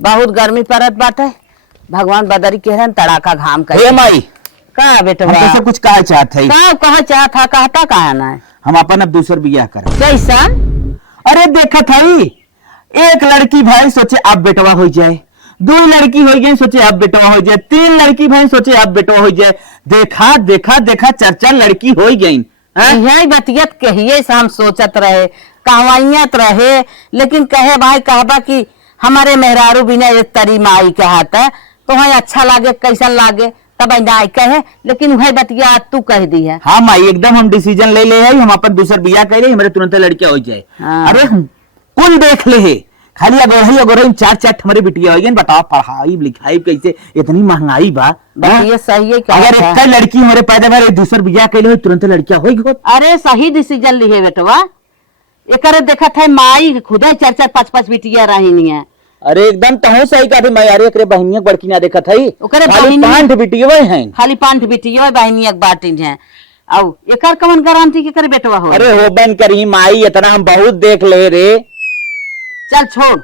बहुत गर्मी पड़त बाटे। भगवान बदरी के रहन तड़ाका घाम कर। हे माई का बेटा हम तो कुछ कहा चाहत है। का कहा चाहत था कहता कहा ना है। हम अपन अब दूसर बियाह कर। कैसा? अरे देखा था एक लड़की भाई सोचे अब बेटवा हो जाए, दो लड़की हो गई सोचे अब बेटवा हो जाए, तीन लड़की भाई सोचे अब बेटवा हो जाए। देखा देखा देखा चर्चा लड़की हो गई। यही बतियत कहिए से हम सोचत रहे कहवाइयत रहे, लेकिन कहे भाई कहबा कि हमारे मेहरारू बिना ये तरी माई कहत है तो वही अच्छा लागे कैसन लागे तब ना कहे, लेकिन वही बतिया तू कह दी है। हाँ माई एकदम हम डिसीजन ले ले है, हम अपन दूसर बियाह करे हमारे तुरंत लड़कियां हो जाए। हाँ। अरे कौन देख ले है खाली अगोरही चार चार हमारे बिटिया हो गई। बताओ पढ़ाई लिखाई कैसे इतनी महंगाई बा। बतिया सही है अगर एक लड़की हमारे पैदा बार दूसर बियाह कैले तुरंत लड़कियां हो। अरे सही डिसीजन लिए बेटवा। एक देखा था माई खुदा चार चार पांच पांच बिटिया रही है। अरे एकदम तहो सही कहते मैं यार एकरे बहनिया बड़की ना देखा थई ओकरे पांच बिटिया हैं खाली पांच बिटिया बहनिया बाटिन है। औ एकर कौन गारंटी के करे बेटवा हो। अरे हो बन करी माई इतना हम बहुत देख ले रे। चल छोड़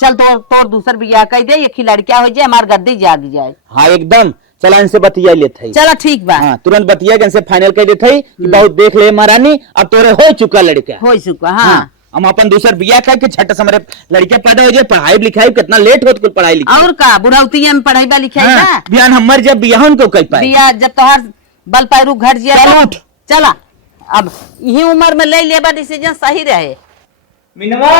चल तोर दूसर बियाह कह दे एक ही लड़किया हो जाए हमार गद्दी जाग जाए। हाँ एकदम चला इनसे बतिया लेते है। चला ठीक बा। हाँ तुरंत बतिया के इनसे फाइनल कर देते है कि बहुत देख ले महारानी अब तोरे हो चुका लड़का हो चुका। हाँ हम अपन दूसर बियाह कर के छठ से हमारे लड़कियां पैदा हो जाए। पढ़ाई लिखाई कितना लेट होत कुल पढ़ाई लिखाई और का बुढ़ौती में पढ़ाई बा लिखाई हाँ, बियान हमर जब बियाह उनको कह पाए बियाह जब तोहर बल पैरू घट जिया चल उठ। चला अब यही उम्र में ले लेबा डिसीजन सही रहे। मिनवा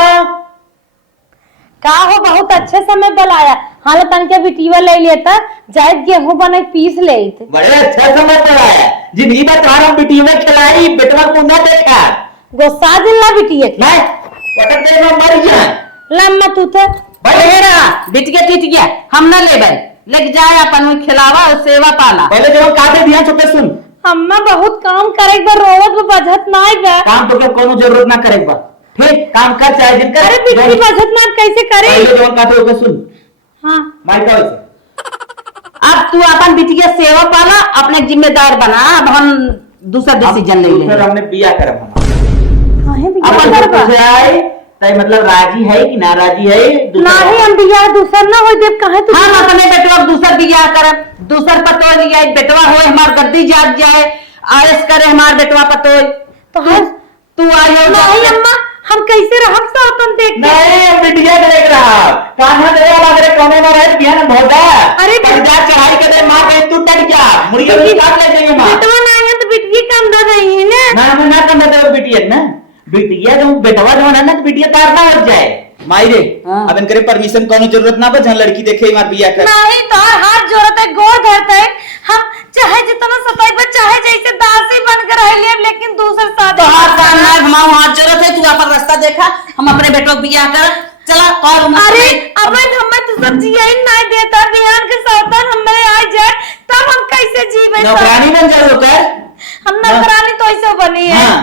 का हो बहुत अच्छे समय बुलाया। हाँ तन के बिटिया ले लेता जाए गेहूं बने पीस लेत। बड़े अच्छा समय पर आया जिंदगी में तारा बिटिया में खिलाई बेटवा को ना देखा गुस्सा दिला बिटिया के नहीं पटक दे में मर जाए लम्मा तू तो बड़ेरा बिटिया टिटिया हम ना लेबे लेके जाए अपन खिलावा और सेवा पाला। पहले जब काटे ध्यान चुके सुन अम्मा बहुत काम करे बार रोवत बजत नाई बा। काम तो क्या कोनो जरूरत ना करे बा ठीक काम कर चाहे जिन कर। अरे बिटिया बजत ना कैसे करे। पहले जब काटे होके सुन हाँ माइक का वैसे अब तू अपन बिटिया सेवा पाला अपने जिम्मेदार बना। अब हम दूसरा डिसीजन ले फिर लेंगे। हमने बियाह करब हम काहे बिटिया अपन कर जो बा। पूछे आए तय मतलब राजी है कि ना राजी है नाही हम बियाह दूसर ना होई देव काहे तू। हम अपने बेटवा दूसर बियाह करब दूसर पतो लिया बेटवा हो हमार गद्दी जाग जाए आयस करे हमार बेटवा पतो तो हाँ तू आयो नहीं अम्मा हम कैसे रहब सातन देख के। नहीं बिटिया देख रहा कान्हा देवा लागरे कोने में रहे बियाह में भोदा अरे पर जा चढ़ाई के दे मार के तू टट जा मुड़िया की काट ले जाएंगे मां बेटवा ना है तो बिटिया काम दे रही है ना। ना मैं ना करना दे बिटिया ना बिटिया जो बेटवा जो है ना तो बिटिया तारना हो जाए माई रे। हाँ। अब इनकरे परमिशन कोनो जरूरत ना बा जहां लड़की देखे मार बियाह कर नहीं तो हाथ जोड़ते गोड़ धरते हम चाहे जितना सताई पर चाहे जैसे दासी बनकर रह लिए लेकिन दूसरे साथ तो हाथ काम ना घुमाओ हाथ जरूरत है तू अपन रास्ता देखा हम अपने बेटवा बियाह कर चला और अरे अब हमें तो सब्जी यही नहीं देता बिहान के सावधान हमारे आ जाए तब हम कैसे जीवे। नौकरानी बन जाओ कर हम नौकरानी तो ऐसे बनी है। हां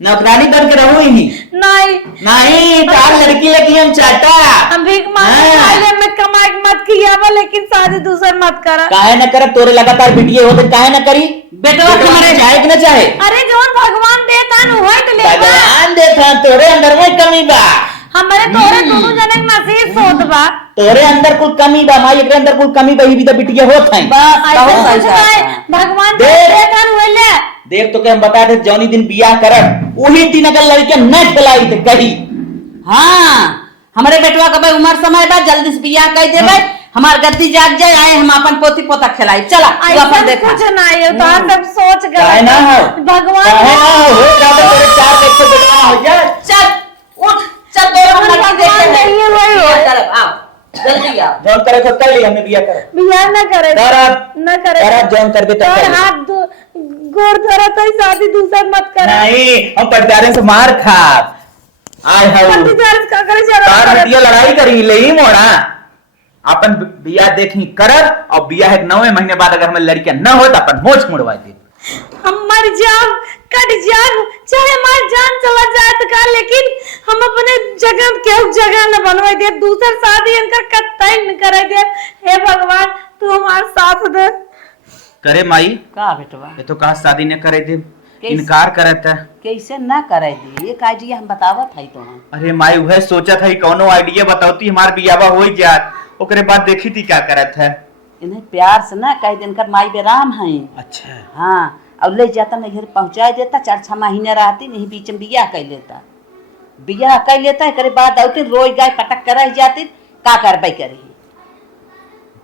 नौकरानी बन के रहू ही नहीं नहीं चार लड़की लगी हम चाहता हम भीख मांगे हाँ। खाले में कमाई मत किया बा लेकिन शादी दूसर मत करा। काहे न करब तोरे लगातार बिटिया होते काहे न करी बेटवा तुम्हारे चाहे कि न चाहे अरे जो भगवान देता न वही तो ले भगवान देता तोरे अंदर में कमी बा हमारे तोरे दोनों जने के नसीब सोत बा। तोरे अंदर कुल कमी बा माई एकरे अंदर कुल कमी बही भी तो बिटिया होत है बस ऐसे बहुत सोच अच्छा रहे भगवान देख। देता न वही ले। देख तो के हम बता दे जौनी दिन बियाह करब वही दिन अगर लड़के न खिलाई तो कही हाँ हमारे बेटवा का भाई उम्र समय बा जल्दी से बियाह कर देबे हमार गद्दी जाग जाए आए हम अपन पोती पोता खिलाई चला तू अपन ऐसा देखा। कुछ नहीं है तो हम सब सोच काहे ना हो गए भगवान काहे ना हो जाते तेरे चार देख के बेटा हो जाए चल उठ चल दोनों हम लड़की देख भगवान नहीं है वही हो। बियाह करब आओ जल्दी आओ। जौन करे तो कर ली हमने बियाह कर बियाह न करे करब न करे करब जौन कर दे तो और कर ली। हाथ गोड़ धरा तो शादी दूसर मत करे। नहीं हम पटदारे से मार खा आय हाउ पंडित का करे तार जरा बिटिया लड़ाई करी ले ही मोड़ा अपन बियाह देखी करब और बियाह के 9 महीने बाद अगर हमें लड़कियां न हो तो अपन मोछ मुड़वा दे हम मर जाओ कट जाओ चाहे हमारी जान चला जाए तो का लेकिन हम अपने जगह के जगह न बनवा दे दूसर शादी इनका कतई न करे दे। हे भगवान तू हमारे साथ दे। करे माई का बेटवा ये तो कहा शादी न करे दे इनकार करत है। कैसे ना करे दी एक आइडिया हम बतावत है तो। अरे माई वह सोचा था कौनो आइडिया बताओती हमार बियावा हो जात, ओकरे बाद देखी थी क्या करत है। इन्हें प्यार से ना कह दिन कर माई बेराम है। अच्छा हाँ अब ले जाता ना घर पहुंचा देता, 4-6 महीने रहती नहीं, बीच में बियाह कर लेता, बियाह कर लेता है करे बाद आती रोई गाय पटक कर रह जाती, का करबे करी।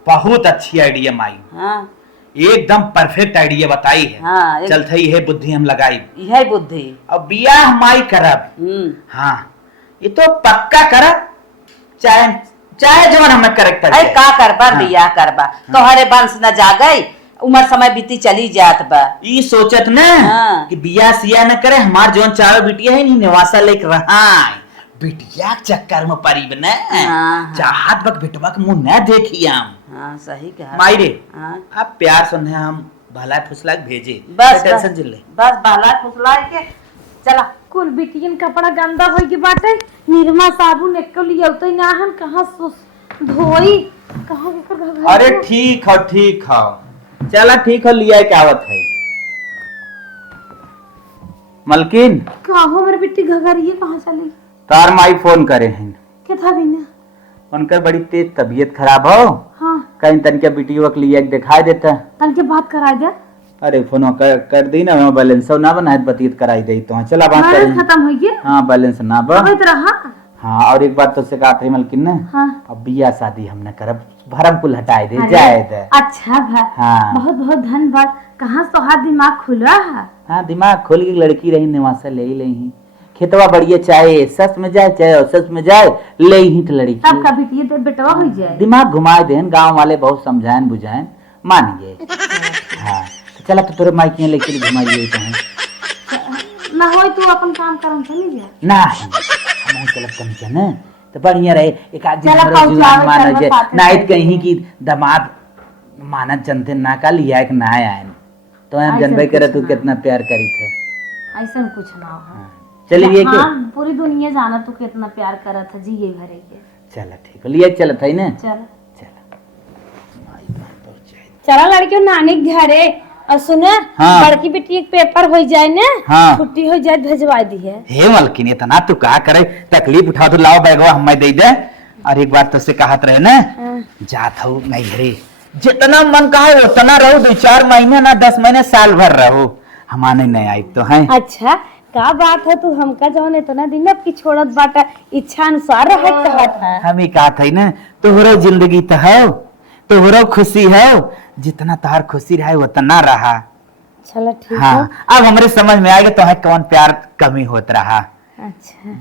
बहुत अच्छी आइडिया माई, हाँ एकदम परफेक्ट आइडिया बताई है। हाँ चलते ही है बुद्धि हम लगाई, यह बुद्धि। अब बियाह माई करब। हाँ ये तो पक्का करब, चाहे चाहे जवन हमें करेक्टर अरे का करबा बियाह करबा, तोहरे वंश न जागई, उम्र समय बीती चली जात बा। ई सोचत न कि बियाह सिया न करे, हमार जवन चारों बिटिया है नी निवासा लेक रहा बिटिया चक्कर में परीब न। चाहत बक बेटवा के मुंह न देखियाम। हाँ सही कहा माई रे। आप प्यार सुने हम भला फुसला भेजे, बस टेंशन जिले बस भला फुसला के चला। कुल बिटियन कपड़ा गंदा हो के बाटे, निरमा साबुन एको लिया तो ना हम कहां धोई कहां के। अरे ठीक हो चला ठीक हो, लिया क्या आवत है मलकिन। का हो मेरी बिट्टी घगरिए कहां चली? तार माई फोन करे हैं, के था बिना उनका बड़ी तेज तबीयत खराब हो। हाँ कहीं तनके वीडियो के लिए दिखाई देता। तन के बात करा दे। अरे फोन कर दी ना, मैं बैलेंस ना बनाए बतीत कराई दे तो चला बात करें। खत्म हो गया। हाँ बैलेंस ना बा। हाँ और एक बात तो से कहा थी मलकिन ना, हाँ। अब बिया शादी हमने करब, भरम कुल हटाए दे जाए दे। अच्छा भाई हाँ। बहुत बहुत धन्यवाद। कहाँ सोहार दिमाग खुला है? हाँ दिमाग खोल के लड़की रही निवासा ले ही, खेतवा बढ़िया चाहे सस में जाए चाहे सस में जाए ले ही तो लड़की। तब कभी ये बेटवा हो जाए। दिमाग घुमाए देन, गांव वाले बहुत समझाएं बुझाएं मान गए। हाँ चला तो तोरे माइक में लेके घुमाइए कहीं ना हो तू अपन काम करम चली जा ना हम चलत कम के ना तो बढ़िया रहे। एक आदमी चला हमरो जुआन मान पहुंचावे जे करवा नाइट कहीं की दामाद मानत जनते ना का लिया एक ना आए तो हम जनबे करे तू कितना प्यार करी थे। ऐसा कुछ ना हो। चलिए के हाँ, पूरी दुनिया जाना तू कितना प्यार करत है जी ये घरे के। चला ठीक है लिया चलत है ना। चल चला चला लड़कियों नानी के घरे और सुने हाँ। बड़की बेटी एक पेपर हो जाए ना। हाँ। छुट्टी हो जाए भेजवा दी है। हे मलकिन इतना तू का करे, तकलीफ उठा तो लाओ बैगवा हम दे दे। और एक बात तो से कहत रहे ना जात हो नहीं घरे जितना मन का है उतना रहो, 2-4 महीने ना 10 महीने साल भर रहो, हमारे नहीं आई तो है। अच्छा का बात है तू हमका जौन इतना दिन अब की छोड़त बाटा इच्छा अनुसार रह कहत है। हम ही कहत है ना तोहरो जिंदगी तो है, तोहरो खुशी है, जितना तार खुशी रहा उतना रहा। चलो ठीक हाँ है। अब हमारे समझ में आएगा तो है कौन प्यार कमी होत रहा। अच्छा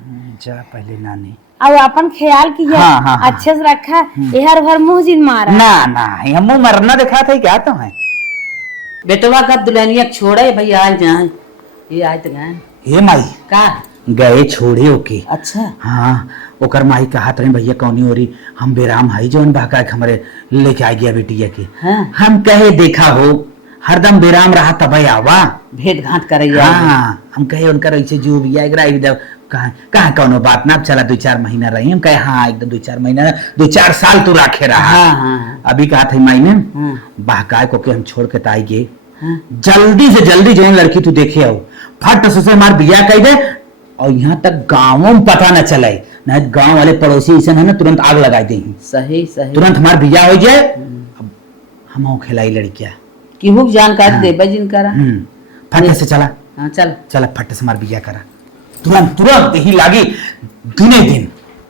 जा पहले नानी अब अपन ख्याल किया। हाँ, हाँ, हाँ। अच्छे से रखा हर भर मुंह जिन मारा ना हम मरना दिखा था क्या तो है। बेटवा का दुल्हनिया छोड़े भाई आज जाए ये आए तो गए हे माई का गए छोड़े ओके। अच्छा हाँ ओकर माई कहत रहे भैया कौनी हो रही हम बेराम हाई जौन बाका हमरे लेके आ गया बेटिया के। हाँ। हम कहे देखा हो हरदम बेराम रहा तब आवा भेंट घाट करे। हाँ हम कहे उनका ऐसे जो भी आएगा कहाँ कौनो बात ना चला 2-4 महीना रही। हम कहे हाँ एकदम 2-4 महीना 2-4 साल तू राखे रहा। हाँ, हाँ। अभी कहा था माई ने बहकाए को के हम छोड़ के ताई गे जल्दी से जल्दी जो लड़की तू देखे आओ फट से मार बिया कह दे और यहाँ तक गाँवों में पता न चले न गाँव वाले पड़ोसी ऐसे है ना तुरंत आग लगा दे सही सही तुरंत हमार बिया हो जाए। अब हम खिलाई लड़किया केहू जानकारी देबे जिनकरा। फट से चला। हाँ चल चला फट से मार बिया करा तुरंत ही लागी दिने दिन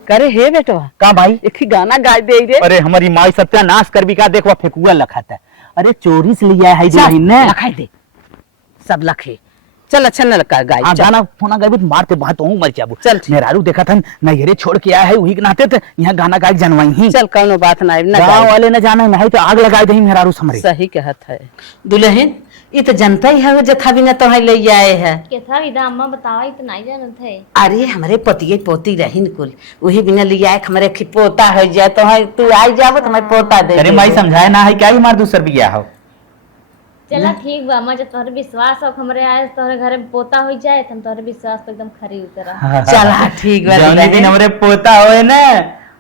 करे। हे बेटवा का भाई एक ही गाना गा दे रे। अरे हमारी माई सत्यानाश कर भी का देखवा फेकुआ लखाता है। अरे चोरी से लिया है दुल्हन ने लखाई दे सब लखे। चल अच्छा न लगा गाय गाना फोना गाय मारते बात हूं मर जाबू। चल मेहरारू देखा था नैहरे छोड़ के आया है वही के नाते थे यहाँ गाना गाय जनवाई ही। चल कौनो बात ना गाँव वाले न जाना नहीं तो आग लगाए दही मेहरारू समरे। सही कहत है दुल्हन ये तो जनता ही है जथा बिना तो है ले आए है। केथा विदा अम्मा बतावा तो नहीं जानत है। अरे हमारे पतिये पोती रही कुल वही बिना ले आए हमारे पोता हो जाए तो है तू आई जाबो तो मैं पोता दे। अरे माई समझाए ना है क्या ही मार दूसर बिया हो। चला ठीक बा अम्मा जब तोहरे विश्वास हो हमरे आए तोहरे घरे पोता हो जाए हम तोहरे विश्वास पे एकदम खरी उतरा। चला ठीक बा जौनी दिन हमरे पोता होए ना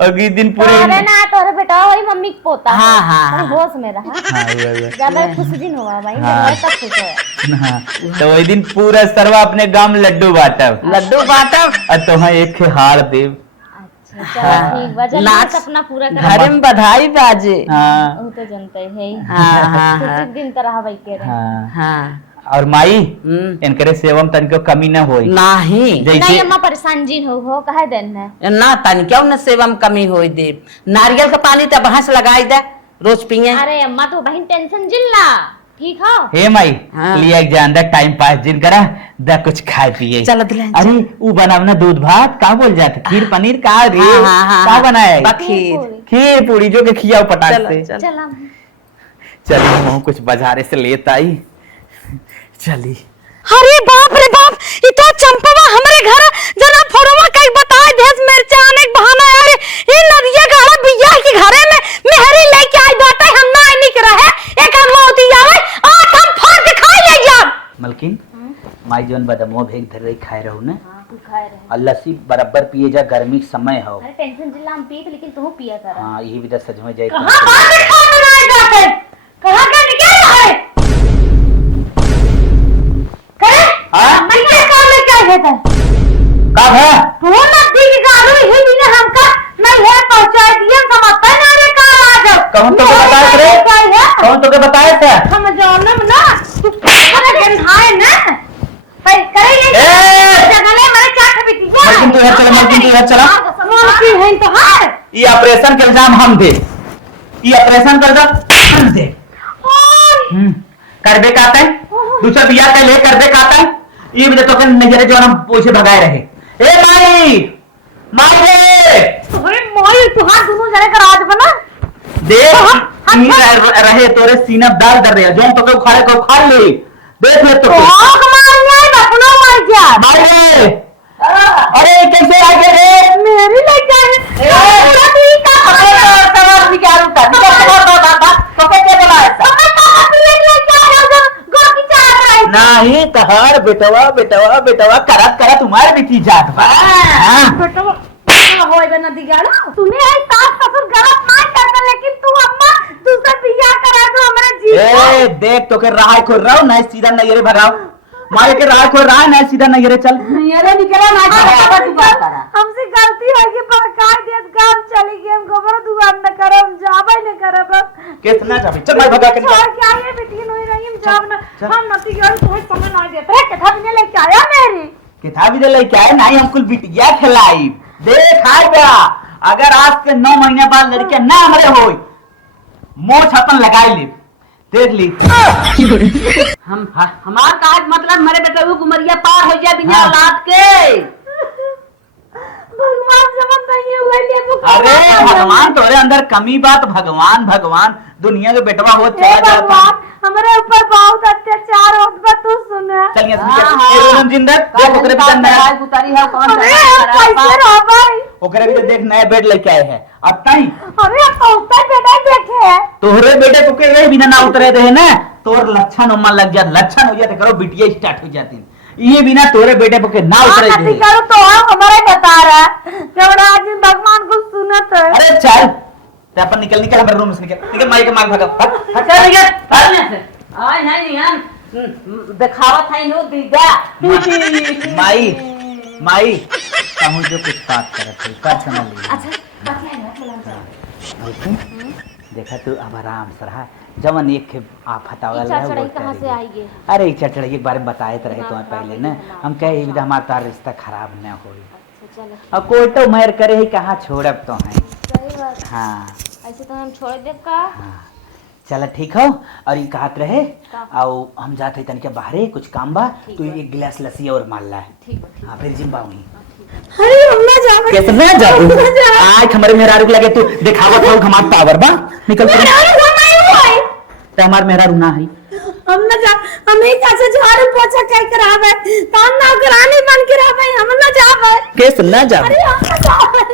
अगली दिन पूरे अरे ना तोहरे बेटा होई मम्मी के पोता हाँ, है। हाँ, थोड़ी हाँ। होश में रहा ज्यादा खुश दिन हुआ भाई हाँ। तब खुश हुआ। हाँ, तो वही दिन पूरा सरवा अपने गांव में लड्डू बांटब लड्डू बाटब और तुहा एक हार देव। अच्छा चलो ठीक बा जल्दी नाच। से सपना पूरा कर। घरे में बधाई बाजे। हाँ वो तो जनता है ही। हाँ हाँ खुशी हाँ दिन तरह भाई के रहे। हाँ हाँ और माई हम्म, इनकरे सेवम तनिको कमी न होई नाही नहीं जैसे अम्मा परेशान जिन हो कहे देन है। ना तन क्यों न सेवा में कमी होई दे। नारियल का पानी तो भैंस लगाई दे रोज पिए। अरे अम्मा तो बहन टेंशन जिल्ला ठीक हो। हे माई हाँ। लिया एक जानदा टाइम पास जिन करा द कुछ खाए पिए। चलो दिलाएं, अरे वो बनावना दूध भात का बोल जाते खीर पनीर का रे हाँ, हाँ, हाँ, का हाँ। बनाया है? बखीर। खीर पूरी जो के खियाओ पटाख चलो से। चलो चला चली हम कुछ बाजारे से लेता आई चली। अरे बाप रे बाप इतो चंपवा हमरे घर जना फोड़वा कई बताए देश मिर्चा आने के बहाना यार ये नदिया गाड़ा बिया के घरे में मेहरी लेके आई बाटे हम ना निक रहे एक मोती आवे आज हम फोड़ के खाई ले जा। मलकिन माई जोन बदमो भेग धर रही खाए रहू ने हां तू खाए रहे। और लस्सी बराबर पिए जा गर्मी के समय हो। अरे टेंशन जिल्ला हम पीत लेकिन तू पिया कर। हाँ यही भी तो सच में जाए कहां बात में खा बनाए जाते कहां का निकल रहा है करे हाँ? मैं क्या काम में क्या है का है तू नदी की गालू ही भी ने हमका नहीं है पहुंचा दिए समझता ना रे कहां आ जाओ कौन तो के बताए रे कौन तो के बताए थे हम जानम ना तू अरे गन हाय ना भाई करे ये ए! जगले मारे चाट बिटी मलकिन तू इधर चला, मलकिन तू इधर चला। की है तो हाय ये ऑपरेशन के इल्जाम हम दे ये ऑपरेशन कर हम दे करबे काते दूसरा बिया के ले करबे काते ये भी तो के नजरे जो हम पूछे भगाए रहे। ए माई माई रे अरे मोई तू हाथ दोनों जने का राज बना देख रहे तोरे सीना दाल कर रहे जो तो के उखाड़े को उखाड़ ले देख ले तो आग मारना है अपना मर जा माई रे अरे कैसे आ गए रे मेरी लग जाए पूरा ठीक है तमाम निकालू का तो के बोला ऐसा नहीं तहार बेटवा बेटवा बेटवा करत करत तुम्हारे भी थी जात बा हाँ। तूने आई सास ससुर गलत ना करता लेकिन तू अम्मा दूसरा बियाह करा दो हमारे जी ए देख तो के राह खोल रहा हूँ नहीं सीधा नजरे भगाओ मारे के राह खोल रहा है नहीं सीधा नजरे चल ये निकला ना तू बात करा। हमसे गलती हो गई पर काय देत काम चली गई हम गोबर दुआर न करम जाबे न करब कितना चाबी चल मैं भगा के छोड़ के आइए बेटी नहीं रही हम जाब न हम नती गल कोई समय ना देते कथा भी लेके आया मेरी किताब भी दे लेके आए नहीं हम कुल बिटिया खिलाई देख आए बा अगर आज के 9 महीने बाद लड़कियां ना हमारे होई मोछ अपन लगाई ले देख ली हमार काज मतलब हमारे बेटा वो गुमरिया पार हो जाए बिना हाँ। औलाद के। भगवान समझ नहीं हुए ले अरे भगवान तोरे अंदर कमी बात भगवान भगवान दुनिया के बेटवा हो चला जाता भगवान हमारे ऊपर बहुत अत्याचार होत बा तू सुना चल यहाँ हाँ, से हाँ। एरोन जिंदर देख ओकरे भी तो नया उतारी है कौन अरे कैसे रह भाई ओकरे भी तो देख नया बेड लेके आए हैं अब ताई अरे अब पहुंचता बेटा देखे है तोहरे बेटे को के ये बिना ना उतरे रहे ना तोर लक्षण उम्मा लग जात लक्षण हो जाते करो बिटिया स्टार्ट हो जाती ये बिना तोरे बेटे को के ना उतरे नती रहे करो तो हमारे बता रहा है जब आज भगवान को सुनत है अरे चल ते अपन निकल निकल हमारे रूम से निकल निकल माई के मार भाग भाग अच्छा निकल आय नहीं हम दिखावत है नो दीदा माई माई कहूं जो कुछ बात करत है पर्सनली अच्छा देखा तू अब आराम से रहा जवन एक के आफत आवल है चढ़ाई वो कहां से आई गे अरे चढ़ाई एक बार बताए तो रहे तो पहले ना हम कहे भी हमारा तार रिश्ता खराब न होई अच्छा चलो अब कोई तो मेहर करे ही कहाँ छोड़ब तो है सही बात हाँ ऐसे तो हम छोड़ दे का हाँ चल ठीक हो और ये कहत रहे और हम जाते तनिक बाहरे कुछ काम बा तो एक गिलास लस्सी और माल ला ठीक है हाँ फिर जिम बाऊंगी अरे हम ना जावे कैसे मैं जाऊँ आज हमारे मेहरारू के लगे तू दिखावत हो हमार पावर बा निकल तू ते हमार मेहरारू ना है हम ना जा हम एक ऐसे झाड़ू पोछा कर करावे तान ना करानी बन के रहवे हम ना जावे कैसे ना जा अरे हम ना जावे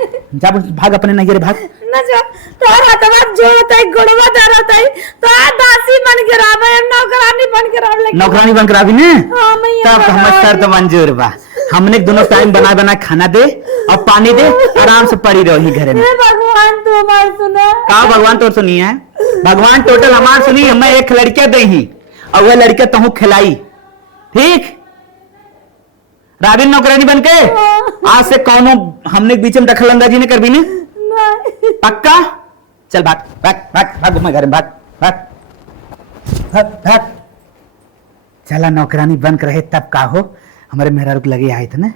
जा भाग अपने नजरे भाग ना जा तोर हथवा जो होता है गुड़वा दर होता है तो दासी बन के रहवे हम नौकरानी बन के रहवे नौकरानी बन कर अभी ने हां मैं तब तो हमार शर्त मंजूर बा हमने दोनों टाइम बना बना खाना दे और पानी दे, आराम से पड़ी रही घरे में। हे भगवान तू हमार सुना। का भगवान तो सुनी है, भगवान टोटल हमार सुनी। मैं एक लड़किया दही और वह लड़किया तहु खिलाई, ठीक। राबिन नौकरानी बन के आज से कौनो हमने बीच में दखल अंदाजी नहीं कर भी नहीं, पक्का। चल भाग भाग भाग भाग मैं घर में भाग भाग भाग भाग। चला नौकरानी बन कर रहे तब का हो, हमारे मेहरा रुक लगे आए थे ना।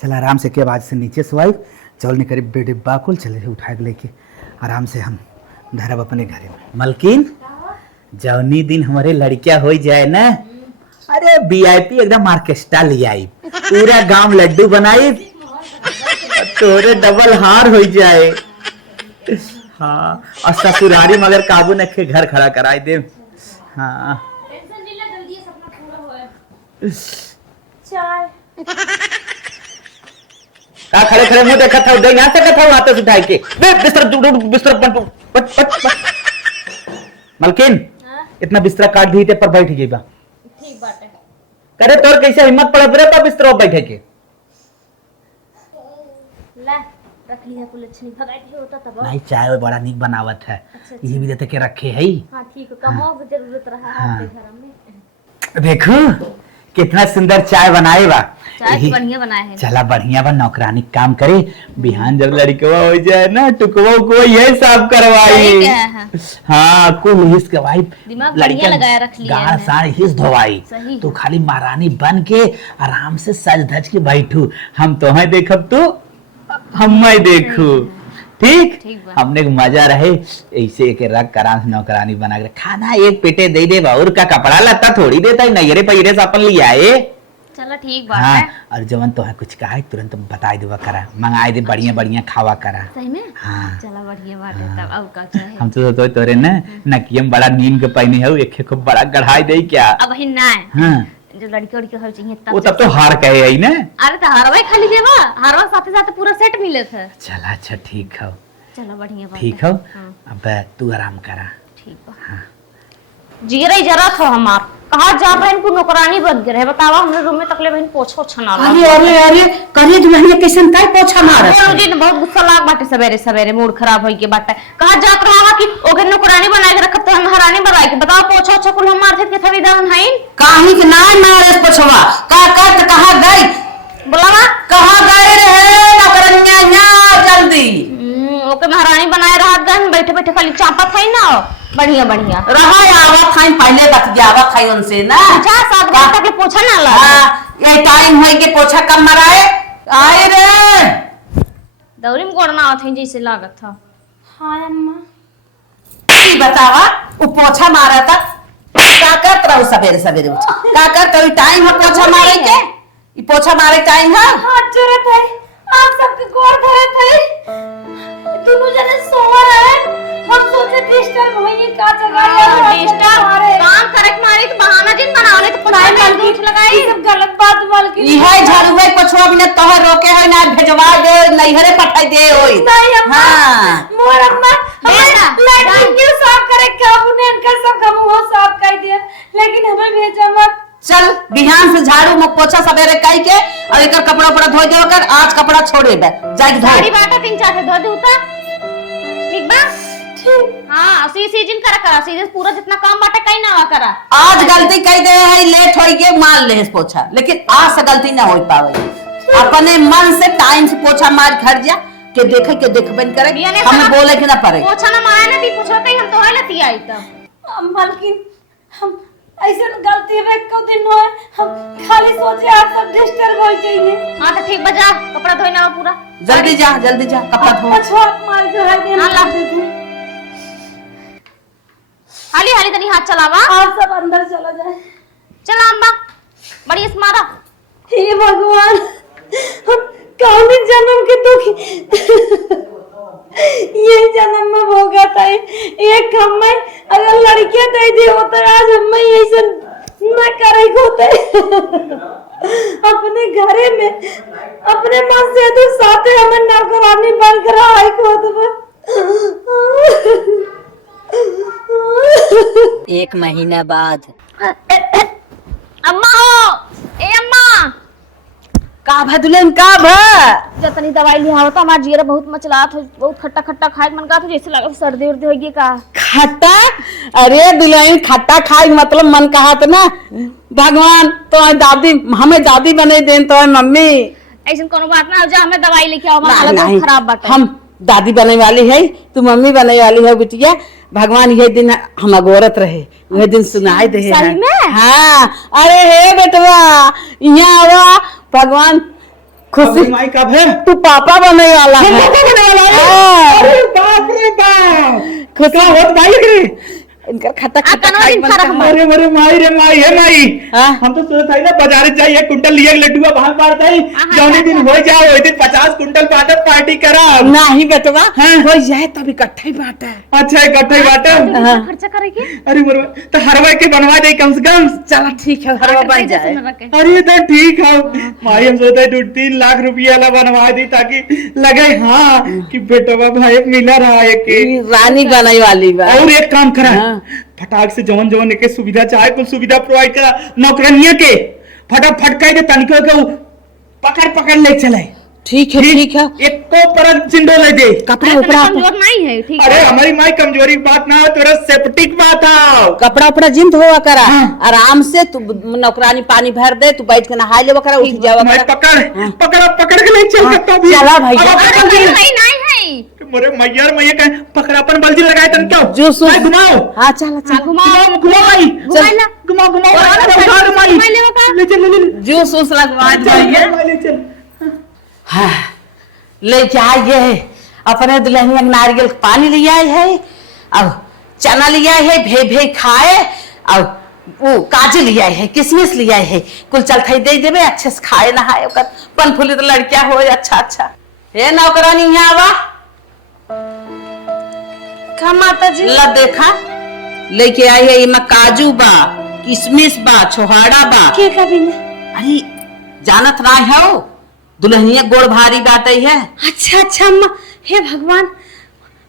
चल आराम से के बाद से नीचे सोई चल नहीं करे बेटे बाकुल चले उठा के लेके आराम से हम धरब अपने घरे में। मलकिन जौनी दिन हमारे लड़कियां हो जाए ना, अरे VIP एकदम ऑर्केस्ट्रा ले आई, पूरा गांव लड्डू बनाई, तोरे डबल हार हो जाए। हाँ और ससुरारी मगर काबू न के घर खड़ा कराई दे। हाँ चाय का खड़े खड़े मुंह देखा था, उधर यहाँ से देखा हुआ हाथ से उठाई के दे बिस्तर बिस्तर पट पट। मलकिन इतना बिस्तर काट दी पर बैठ गई बा, ठीक बात है। करे तोर कैसे हिम्मत पड़े रे पर बिस्तर बैठे के। ले रख लिया कुल अच्छी भगाई होता तब। नहीं चाय बड़ा नीक बनावत है, अच्छा। ये भी देते के रखे है। हां ठीक है, कमो की जरूरत रहा है आपके घर में। देखो कितना सुंदर चाय बनाए बा, चाय बढ़िया बनाए हैं। चला बढ़िया बा, नौकरानी काम करे, बिहान जब लड़कवा हो जाए ना टुकवा को यही साफ करवाई। हाँ कुल हिस के भाई दिमाग बढ़िया लगाया रख लिया गाड़ साड़ हिस धोवाई। तू खाली महारानी बन के आराम से सज धज के बैठू, हम तुम्हें देखब तू हम देखू, ठीक। हमने मजा रहे ऐसे के रख करा नौकरानी बना के खाना एक पेटे दे दे और का कपड़ा लत्ता थोड़ी देता है, नगरे पैरे से अपन लिया है। चलो ठीक बात हाँ, है। और जवन तो है कुछ कहा है तुरंत बता देवा करा, मंगाए दे बढ़िया बढ़िया खावा करा। सही में? हाँ चलो बढ़िया बात है तब। अब का चाहिए? हम तो तोरे ना नकियम बड़ा नीम के पहने है, एक को बड़ा गढ़ाई दे क्या। अब ही ना है। हाँ जो लड़की उड़की हो चाहिए वो तब तो हार कहे है ना। अरे तो हारवा खाली देवा, हारवा साथे साथे पूरा सेट मिले थे। चला अच्छा ठीक है, चलो बढ़िया बात ठीक है। है। अब तू आराम करा। ठीक है। हाँ जीरे जरा था हमार कहा जा बहन को नौकरानी बन गए है, बतावा हमने रूम में तकले बहन पोछो छना रहा। अरे अरे अरे करिए जो बहनिया कैसन काय पोछा मारत है? मुझे बहुत गुस्सा लाग बाटे, सवेरे सवेरे मूड खराब होई के बाटे। कहा जात रहा कि ओके नौकरानी बनाए के रखत तो हम हरानी बनाए के बताओ पोछो अच्छा कुल हम मारथे के थरी दावन हईन काहे के ना मारे पोछवा का कर कहा गई बोलावा कहा गए रे नौकरनिया ना जल्दी ओके महारानी बनाए रहत गन बैठे बैठे खाली चापत है ना बढ़िया बढ़िया रहा आवा खाई पहले बतियावा खाई उनसे ना 5-7 घंटा तक ले पोछा ना ला। ये टाइम है के पोछा कम मराए आए रे दौरी में गोड़ना आवत है जैसे लागत था। हां अम्मा ई बतावा वो पोछा मारा था का करत रहू सवेरे सवेरे उठ का कर कोई टाइम है पोछा मारे के ई पोछा मारे टाइम है। हाथ जरूरत है आप सबके गोड़ धरे थे दोनों जने सोवा रहे हम सोचे डिस्टर्ब होई का जगह डिस्टर्ब काम करे के मारे तो बहाना जिन बनावले तो पुराई माल उठ लगाई सब गलत बात बोल के ई है झड़ुए पोछवा बिना तोहर रोके होय ना भेजवा दे नैहरे पठाई दे होई। नहीं अम्मा हां मोर अम्मा लैट्रिन क्यों साफ करे काबू ने इनका सब काम वो साफ कर दिया लेकिन हमें भेजा मत। चल बिहान से झाड़ू मुख पोछा सवेरे काई के और एकर कपड़ा उपड़ा धोई देव कर आज कपड़ा छोड़े बे जाके धो साड़ी बाटा 3-4 धो दे उता ठीक बा ठीक। हां सीजन करा सीजन पूरा जितना काम बाटा कहीं ना करा। आज गलती कई दे है लेट होई के मान ले पोछा लेकिन आज से गलती ना होई पावे अपने मन से टाइम से पोछा मार घर जा के देखे के देखबन करे हमें बोले के ना पड़े पोछा ना मारे ना ती पूछते हम तो है लती आई तब मालकिन हम ऐसे गलती में को दिन हो हम खाली सोचे आप सब डिस्टर्ब हो जाइए। हां तो ठीक बजा कपड़ा धोना पूरा जल्दी जा कपड़ा धो अच्छा मार के है देना ला हाली हाली तनी हाथ चलावा और सब अंदर चला जाए। चला अम्मा बढ़िया से मारा। हे भगवान हम कौन जन्म के दुखी ये जन्म में भोगा था एक हमें अगर लड़कियां दे दी होता आज हमें ऐसे न करे होते अपने घरे में अपने मन से तो साथे हमें नौकरानी बन कर आए को तो 1 महीना बाद अम्मा हो ए अम्मा का भा दुल्हन का भा? जतनी दवाई लिया हो तो हमार जीरा बहुत मचलात हो, बहुत खट्टा खट्टा खाए मन का तो जैसे लगा सर्दी उर्दी होगी का। खट्टा? अरे दुल्हन खट्टा खाई मतलब मन कहा था ना भगवान तो दादी हमें दादी बने देन तो मम्मी ऐसा कोनो बात ना हो जा, हमें दवाई लेके आओ, नहीं, हमारा नहीं, खराब बात है। हम दादी बने वाली है तू मम्मी बने वाली है बिटिया। भगवान ये दिन हम अगोरत रहे वह दिन सुनाई दे सही में? हाँ अरे हे बेटवा यहाँ आवा भगवान खुशी माई कब है? तू पापा बने वाला है। पापा बने वाला है? हाँ। अरे बाप रे बाप, खुशी क्या होत भाई रे? इनका खट्टा खट्टा कनवा खाई दिन मन फरक कहा। अरे अरे माई रे माई है माई। हाँ? हम तो सोचत है ना बाजार जाइए कुंटल लिए लड्डुआ भाग मारता है जौने दिन हो जाए वही दिन 50 कुंटल बाटत पार्टी करब। नहीं बेटवा हाँ। हो जाए तब इकट्ठा ही बांटा है। अच्छा इकट्ठे बाटब। हाँ। खर्चा करेगी अरे मरवा तो हरवा के बनवा दे कम से कम। चला ठीक है हरवा बन जाए। अरे तो ठीक है भाई, हम सोचते 2-3 लाख रुपया ला बनवा दी ताकि लगे हाँ कि बेटवा भाई मिला रहा है कि ई रानी बने वाली बा। और एक काम करा हाँ। फटाक से जवन जवन के सुविधा चाहे कुल सुविधा प्रोवाइड करा नौकरानिया के फटाफट कह दे तनिको के पकड़ पकड़ ले चले। ठीक है ठीक है। एक को पर चिंडो ले दे। कपड़ा इतना उपड़ा कमजोर नहीं है, ठीक अरे है। हमारी माई कमजोरी बात ना हो तोरा सेप्टिक बात आओ। कपड़ा उपड़ा जिंद होवा करा हाँ। आराम से तू नौकरानी पानी भर दे तू बैठ के नहा लेवा करा उठ जावा माई करा। पकड़ पकड़ पकड़ के ले चल हाँ, सकता भी चला भैया। अब अरे पकड़ के- नहीं नहीं है, मोरे मैयर मैया कहे पकड़ापन बल्दी लगाए तन क्यों जो सो माई घुमाओ हाँ चला चला घुमाओ घुमाओ माई घुमाई ला। घुमाओ घुमाओ और उठा घुमाई रे माई घुमाई लेवा का? ले चल ले ले जो सोच लगवा चल माई ले चल। हाँ ले जाइए अपने दुल्हन में नारियल का पानी ले आए है और चना ले आए है भे भे खाए और वो काजू ले आए है किशमिश ले आए है कुल चलते दे देवे अच्छे से खाए नहाए ओकर पन फूली तो लड़किया हो अच्छा अच्छा। हे नौकरानी यहाँ आवा का माता जी ला देखा लेके आई है इमा काजू बा किशमिश बा छोहाड़ा बा। के का बिना? अरे जानत ना है दुल्हनिया गोड़ भारी बात है। अच्छा अच्छा अम्मा, हे भगवान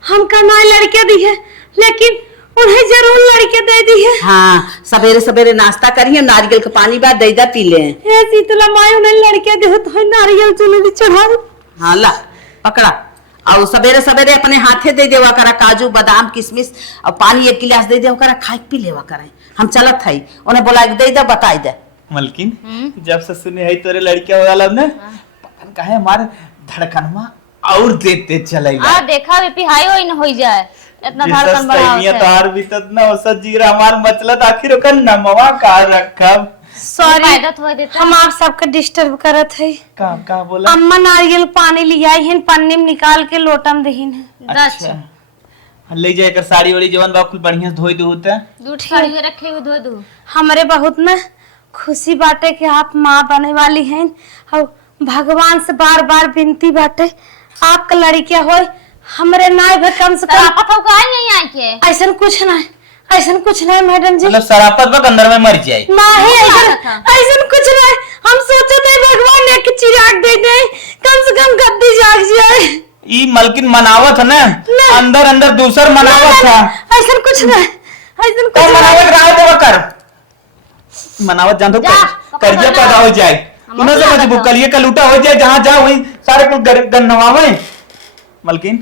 हम कमाए लड़के दी है लेकिन उन्हें जरूर लड़के दे दी है। हाँ सवेरे सवेरे नाश्ता करिए नारियल का पानी बाद दे पी ले। हे शीतला माई उन्हें लड़के दे तो नारियल चुनरी चढ़ा। हाँ ला पकड़ा और सवेरे सवेरे अपने हाथे दे देवा करा काजू बादाम किशमिश और पानी 1 गिलास दे देवा करा खाए पी लेवा करा। हम चलत है उन्हें बोला दे दे बताई दे। मलकिन जब से सुने है तोरे लड़किया वाला ना पता काहे हमारे धड़कनमा और देते चले आ देखा बीपी हाई होई न होई जाए इतना धड़कन बढ़ाओ से। तार बीतत ना औसत जीरा हमार मचलत आखिर ओकर नमवा का रखब। सॉरी आदत हो देता हम आप सबके डिस्टर्ब करत है। का बोला अम्मा नारियल पानी ले आई है पन्नी में निकाल के लोटम दहीन है। अच्छा ले जाए कर साड़ी वाड़ी जवन बा कुल बढ़िया धोई दो होता दूध साड़ी में रखे हुए धो दो। हमारे बहुत ना खुशी बाटे कि आप माँ बने वाली हैं और भगवान से बार बार विनती बाटे आपका लड़किया हो हमरे नाय भी कम से कम। आप तो काहे नहीं आई के? ऐसा कुछ नहीं मैडम जी। मतलब शराफत बा अंदर में मर जाए। नहीं था। ऐसा कुछ नहीं। हम सोचे थे भगवान ने एक चिराग दे दे कम से कम गद्दी जाग जाए। ई मलकिन मनावत है ना अंदर अंदर दूसर मनावत था। ऐसा कुछ नहीं तो मनावत रहा तो कर मनावत जान तो जा, करिए पकड़ पैदा हो जाए तू ना समझ वो कलिए का लूटा हो जाए जहाँ जा वही सारे कुल गन्नवावे मलकिन।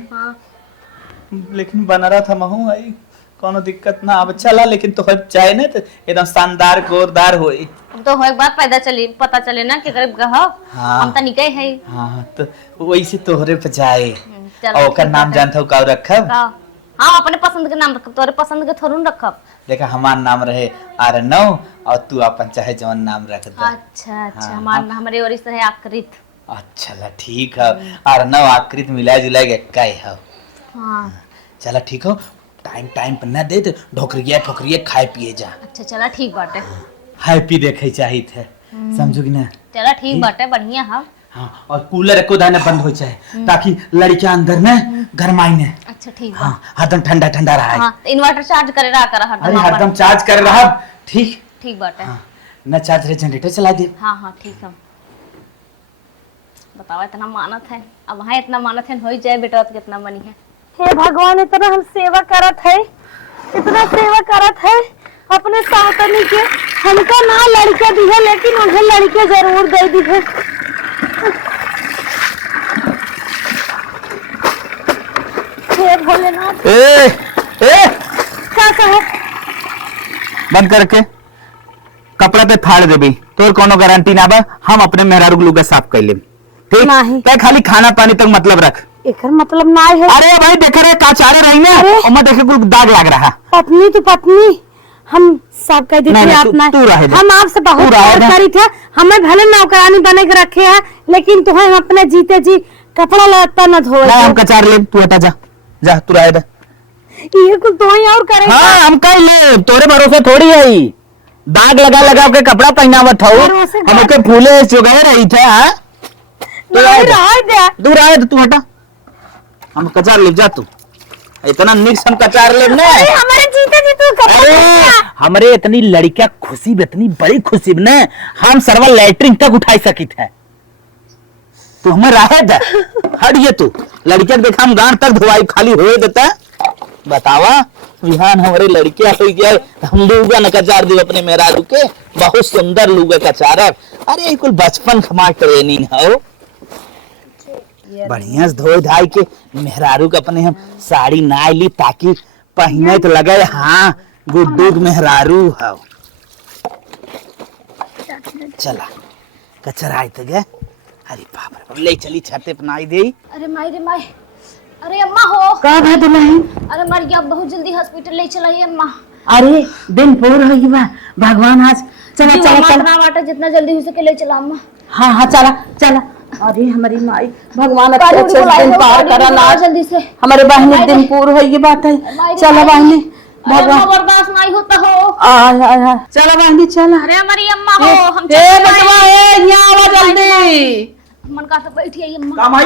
लेकिन बना रहा था महू आई कोनो दिक्कत ना अब चला लेकिन तो चाहे ना तो एकदम शानदार गोरदार होई। तो हो एक बात पता चले ना कि गरीब कहो हाँ। हम तो निकले है। हाँ तो वही से तोहरे पे जाए चलो, और ओकर ठीक नाम है। जानता हूँ का रखब। हाँ अपने पसंद के नाम रखब तोरे पसंद के थोड़ी न रखब। देखा हमार नाम रहे आरनव और तू अपन चाहे जवन नाम रख दे। अच्छा अच्छा हाँ, हमारे हमारे ओर से है आकृत। अच्छा ला ठीक है आरनव आकृत मिला जुला के कई है। हाँ चला ठीक हो टाइम टाइम पर ना दे तो ढोकरिया खाए पिए जा। अच्छा चला ठीक बाटे। हैप्पी देखे चाहिए थे समझो कि ना। चला ठीक बाटे बढ़िया है। हाँ और कूलर को दाना बंद हो जाए ताकि लड़कियां अंदर में गरमाई ने। अच्छा ठीक बा। हाँ हरदम ठंडा ठंडा रहा है। हाँ तो इन्वर्टर चार्ज करे रहा कर अरे हरदम। हरदम चार्ज कर रहा ठीक। ठीक बाटे। हाँ न चार्ज रहे जनरेटर चला दे। हाँ हाँ ठीक है। बताओ इतना मानत है अब वहाँ इतना मानत है हो ही जाए बेटा तो कितना बनी है। हे भगवान इतना हम सेवा करत है इतना सेवा करत है अपने सावतनी के हमका ना लड़के दी है लेकिन उन्हें लड़के जरूर दे दी है। भोलेनाथ ए ए क्या कहे बंद करके कपड़ा पे फाड़ देबी तोर कोनो गारंटी ना बा हम अपने मेहरारू लुगा साफ कर लेब ठीक नहीं। ते खाली खाना पानी तक मतलब रख एकर मतलब ना है अरे भाई देख रहे काचारे रही ना अरे। और मैं देखे कुछ दाग लग रहा पत्नी तो पत्नी हम सब कह नहीं, देते नहीं, आप तू- ना तू रहे दे। हम आपसे बहुत तू रहे प्यार दे। करी थे हमें भले नौकरानी बने के रखे हैं लेकिन तुम्हें अपने जीते जी कपड़ा लत्ता न धोए ना हम कचार ले तू हटा जा जा तू रहे दे ये कुछ तो ही और करेगा हाँ हम कह ले तोरे भरोसे थोड़ी है ई। दाग लगा लगा के कपड़ा पहनावत हूँ भरोसे हम के फूले चुगाए रही थे हाँ तू रहे दे। रह दे तू रहे दे तू हटा हम कचार ले जा तू इतना निक्स हम कचार ले ना अरे हमारे जीते जी तू कपड़ा अरे पहना। हमरे इतनी लड़कियां खुशी इतनी बड़ी खुशी ने हम सरवा लैटरिन तक उठाई सकी थे तू हमें राहे दे हटिए तू लड़कियां देखा हम गांड तक धुआई खाली हो देता बतावा विहान हमारे लड़कियां हो गया हम लूगा न कचार दे अपने मेहरारू के बहुत सुंदर लूगा कचार अरे कुल बचपन खमा ट्रेनिंग हो बढ़िया से धोए धाई के मेहरारू के अपने हम साड़ी ना ली ताकि पहने तो लगे हाँ गुड्डू के मेहरारू हो चला कचरा आए गे अरे बाप रे ले चली छते अपनाई दे अरे माई रे माई अरे अम्मा हो का है दुल्हन अरे मर गया बहुत जल्दी हॉस्पिटल ले चलाई अम्मा अरे दिन पूर हो गई बा भगवान आज चला जी, चला अम्मा, चला इतना वाटा जितना जल्दी हो सके ले चला अम्मा हाँ हाँ चला चला अरे हमारी माई भगवान गाड़ी अच्छे बुलाई दिन हो, पार गाड़ी करा बुलाओ ना जल्दी से हमारे बहनी माई दिन रे। पूर हो गई बात है माई रे, चला माई रे। बहनी अरे अम्मा भगवान बर्दाश्त नहीं होता हो आय आय आय चला बहनी चला अरे हमारी अम्मा हो हम ए बटवा ए यहाँ आवा जल्दी मन का तो बैठी है अम्मा काम आई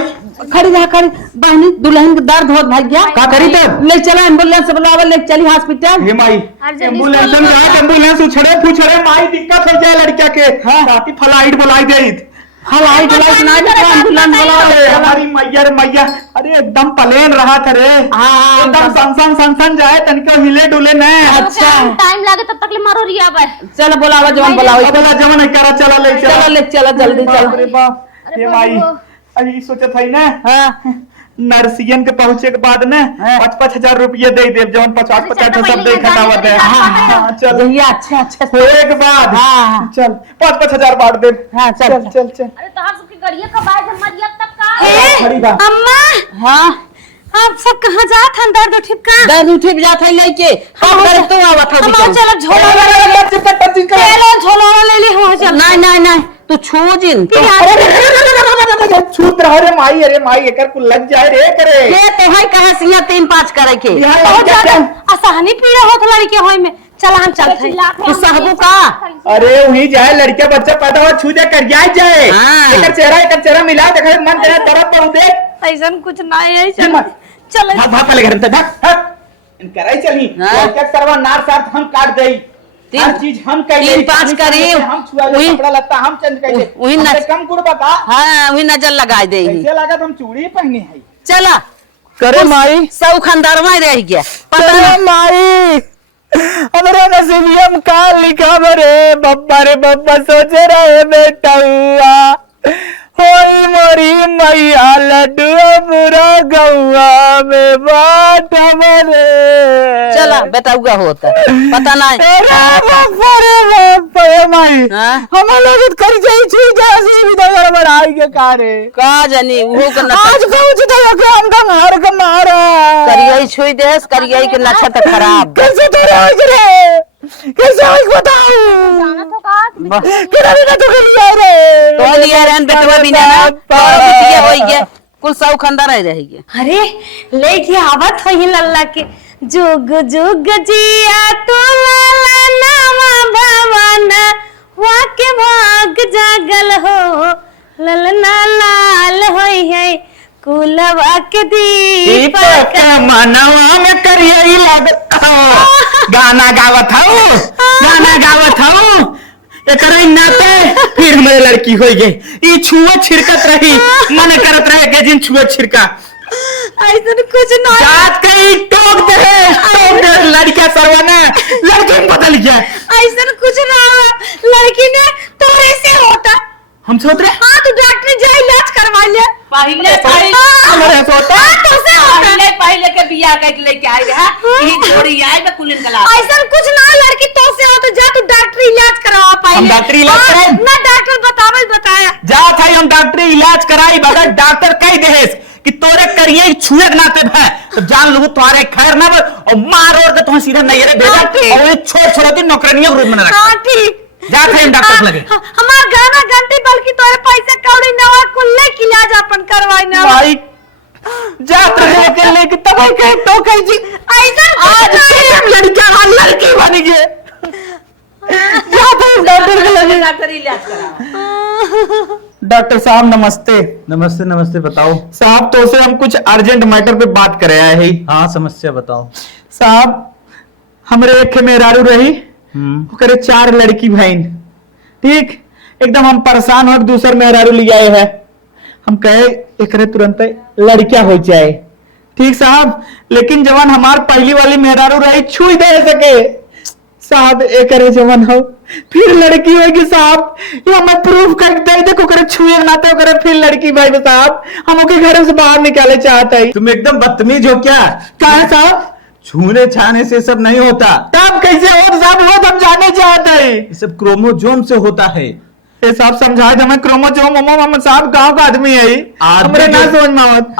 खड़ी जा खड़ी बहनी दुल्हन के दर्द होत भाग गया का करी तब ले चला एम्बुलेंस बुलावा ले चली हॉस्पिटल हे माई अरे जल्दी एम्बुलेंस से में रात एम्बुलेंस उछड़े फुछड़े माई दिक्कत हो जाए लड़किया के हाँ। साथी फ्लाइट बुलाई दे हवाई जहाज ना एम्बुलेंस अरे बुलावा हमारी मैया रे मैया अरे एकदम प्लेन रहा था रे हाँ, एकदम सन जाए तनिको हिले डुले न अच्छा टाइम लागे तब तक ले मारो रिया बे चल बुलावा जवन बुलावा अबला जवन करा चला ले चला ले चला जल्दी बाप रे चल बाप अरे ये बाबू। माई अभी सोचत है ना हाँ नर्सियन के पहुंचे के बाद न हाँ। 5,000 रुपये दे दे जवन 50 चल, सब तो दे खटावत है हाँ, हाँ, हाँ, चल जहिया अच्छे अच्छे होए के बाद हाँ। चल 5,000 बांट दे हाँ, चल, चल चल चल अरे तहार सबके गड़िया कब आए जब मरिया तब का खड़ी बा अम्मा हाँ आप सब कहाँ जात हैं दर्द उठित का दर्द उठी जात है लेके हम कर तो आवत हो हम चलो झोला चलो झोला ले ले हो चल नहीं नहीं नहीं तू छू जिन तो छूत रहा रे माई एकर को लग जाए रे करे के तो है कहे सिया 3-5 करे के बिहार बहुत क्या- ज्यादा क्या- असहनी पीड़ा होत लड़के होय में चल हम चलते हैं तू सहबू का अरे वही जाए लड़का बच्चा पैदा हो छू दे कर जाए हाँ। एकर चेहरा मिला देखे मन करे तरफ पर देख ऐसा कुछ नहीं है चल मत। चल भाग भाग पहले घर में भाग भाग इन कराई चली हाँ। क्या सरवा नार साथ हम काट देई तीन- हर चीज हम कह 3-5 करी हम छुआ वही- कपड़ा लत्ता हम चेंज कर दे वही हमसे नच- कम कुड़ बता हाँ वही नजर लगा दे ऐसे लगा तुम चूड़ी पहनी है चला करे माई सौ खंडर में रह गया पता नहीं माई हमारे नसीबिया में का लिखा बरे बब्बा सोचे रहे बेटा हुआ होई मोरी मैया लड्डू पूरा गौआ में बाट मरे चला बेटा उगा होता है। पता नहीं माई हाँ? हम लोग कर जाई छी जैसी विदा बढ़ाई के कारे का जानी वो के आज कहू छी तो के हम का मार के मारा करिए छुई देस करिए के नक्षत खराब कैसे तो रे कैसे हो बताओ जाना तो का किरा बिना तो कर जा रे तो लिए रहन बेटवा बिना ना तो बिटिया होई गया कुल सौ खंडर रह गया अरे लेके आवत होई लल्ला के जुग जुग जिया तो लाला नामा भवाना वाके भाग जागल हो ललना लाल होई है कुलवा के दीपक मनवा में करिए लागत गाना गावत हूँ एकर नाते फिर हमारे लड़की हो गई ई छुआ छिड़कत रही मन करत रहे के जिन छुआ छिड़का ऐसा कुछ ना जात कहीं टोक दे लड़का सरवाना लड़के में बदल गया ऐसा कुछ ना लड़की ने तो ऐसे होता हम सोच रहे हाँ तो डॉक्टर जा इलाज करवा ले पहले हमारे सोता हाँ तो से होता पहले के बिया आई रहा ये जोड़ी आई बे कुलिन गला ऐसा कुछ ना लड़की तो से हो तो जा तू डॉक्टरी इलाज करवा पाए हम डॉक्टरी इलाज कराएं? ना डॉक्टर बताया जा था हम डॉक्टरी इलाज कराई बगैर डॉक्टर कह देस कि तोरे करिए छुए नाते है तो जान लो तुम्हारे खैर ना और मार और के तुम सीधा नहीं रे भेजा और ये छोड़ नौकरानियों रूप में रख हां ठीक जा था हम डॉक्टर लगे हमार गाना घंटी बल्कि तोरे पैसे कौड़ी नवा कुल्ले की इलाज अपन करवाई ना भाई जात रहे के लेके तब के तो कह जी ऐसा आज हम लड़की बन गए जा था डॉक्टर के लगे डॉक्टर इलाज करा डॉक्टर साहब नमस्ते। नमस्ते नमस्ते, बताओ। साहब तो से हम कुछ अर्जेंट मैटर पे बात करे आए हैं। हाँ, समस्या बताओ। साहब हमरे एक मेहरारू रही करे 4 लड़की बहन, ठीक एकदम हम परेशान हो दूसर मेहरारू ले आए है। हम कहे एक तुरंत लड़कियां हो जाए, ठीक साहब, लेकिन जवान हमार पहली वाली मेहरारू रही छुई दे सके साहब एक जवान हो फिर लड़की होगी साहब, ये हमें प्रूफ कर दे देखो करे छुए नाते करे फिर लड़की भाई साहब हम ओके घर से बाहर निकाले चाहते हैं। तुम एकदम बदतमीज हो क्या? क्या है साहब? छूने छाने से सब नहीं होता, तब कैसे हो साहब वो हम जानने चाहते हैं। ये सब क्रोमोजोम से होता है। ये साहब समझाए हमें क्रोमोजोम हम साहब गांव का आदमी है हमरे ना समझ में आवत।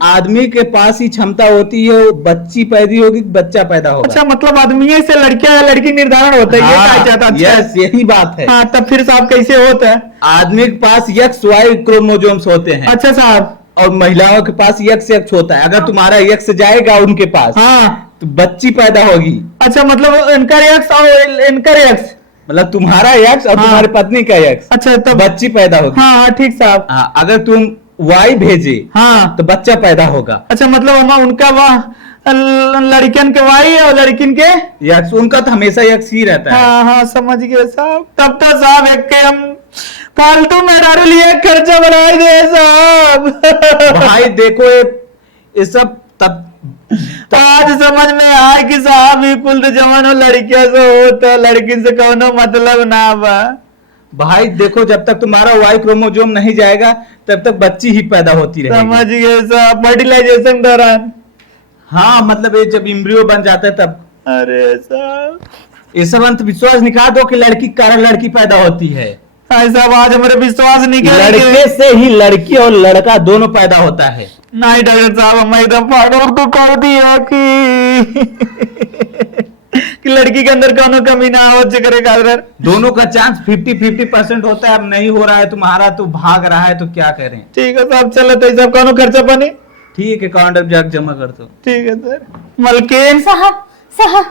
आदमी के पास ही क्षमता होती है वो बच्ची पैदा होगी बच्चा पैदा होगा। अच्छा मतलब आदमी से लड़कियां या लड़की निर्धारण होता है, ये कहा जाता है। यस यही बात है। हाँ तब फिर साहब कैसे होता है? आदमी के पास XY क्रोमोजोम्स होते हैं अच्छा साहब, और महिलाओं के पास XX होता है। अगर तुम्हारा X जाएगा उनके पास हाँ तो बच्ची पैदा होगी। अच्छा मतलब इनका एक्स और इनका एक्स, मतलब तुम्हारा X और हाँ। तुम्हारी पत्नी का X, अच्छा तब बच्ची पैदा होगी। हाँ हाँ ठीक साहब। हाँ, अगर तुम Y भेजे हाँ तो बच्चा पैदा होगा। अच्छा मतलब हम उनका वह लड़कियन के वाई और लड़किन के X उनका तो हमेशा X ही रहता है। हाँ हाँ समझ गए साहब। तब तो साहब एक के हम फालतू मेहरारू लिए खर्चा बनाए दे साहब। भाई देखो ये सब तब आज समझ में आए कि साहब ये कुल तो जमानो लड़किया से होता, लड़की से कोनो मतलब ना बा। भाई देखो जब तक तुम्हारा Y क्रोमोजोम नहीं जाएगा तब तक बच्ची ही पैदा होती समझ रहेगी। गए साहब फर्टिलाइजेशन दौरान। हाँ मतलब ये जब इम्ब्रियो बन जाता है तब अरे साहब ये सब अंधविश्वास निकाल दो कि लड़की के कारण लड़की पैदा होती है। ऐसा आज हमारे विश्वास नहीं लड़के से ही लड़की और लड़का दोनों पैदा होता है। नहीं डॉक्टर साहब हम एकदम फाड़ोर को कर दिया कि लड़की के अंदर कोनो कमी ना हो जिक्र कर। दोनों का चांस 50-50% होता है। अब नहीं हो रहा है तुम्हारा तो भाग रहा है तो क्या करें। ठीक है साहब चलो तो सब कोनो खर्चा पानी ठीक है अकाउंट में जाकर जमा कर दो। ठीक है सर। मलकिन साहब साहब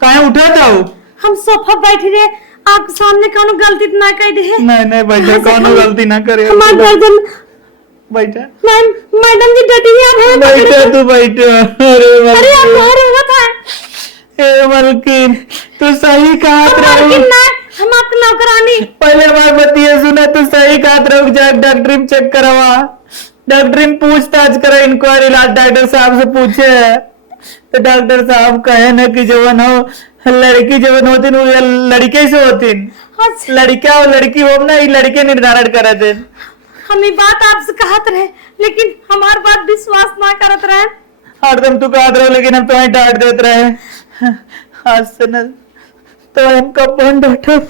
कहाँ उठा जाओ? हम सोफा बैठी रहे आपके सामने कोनो गलती तो ना कर दी है? नहीं बैठा कोनो गलती ना करे। हमार गर्दन बैठा मैम मैडम जी डटी है आप बैठा तू बैठा। अरे अरे आप मलकिन, बाहर हुआ था ए मलकिन तू सही कहा लेकिन ना हम आपकी नौकरानी। पहले हमारी बतिया सुना तू सही कहा रहो जा डॉक्टरी में चेक करवा, डॉक्टरी में पूछताछ करे, इंक्वायरी डॉक्टर साहब से पूछे तो डॉक्टर साहब कहे ना कि जवन हो लड़की जवन होती वो लड़के से होती, अच्छा लड़का और लड़की हो ना ये लड़के निर्धारण करे थे। हम ये बात आपसे कहत रहे लेकिन हमार बात विश्वास ना करत रहे। हरदम तू कहते रहो लेकिन हम तुम्हें डांट देते रहे। आज से न तो हम कब बन बैठो।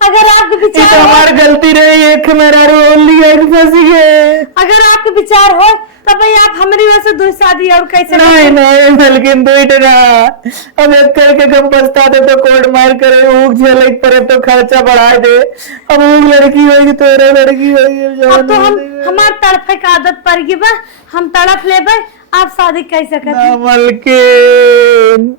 अगर आपके ये विचार तो हो, हमारी गलती रही, एक मेरा रोल लिया एक फंसी गए। अगर आपके विचार हो तब भाई आप हमारी वजह से दूसरी शादी और कैसे नहीं नहीं लेकिन बैठ रहा अब एक करके कम बचता थे तो कोर्ट मार करे ऊख झेले पर तो खर्चा बढ़ा दे। अब ऊख लड़की होगी तो लड़की होगी अब तो हम हमार तड़फे का आदत पड़ गई बा, हम तड़प लेबे, आप शादी कैसे करें? मलकिन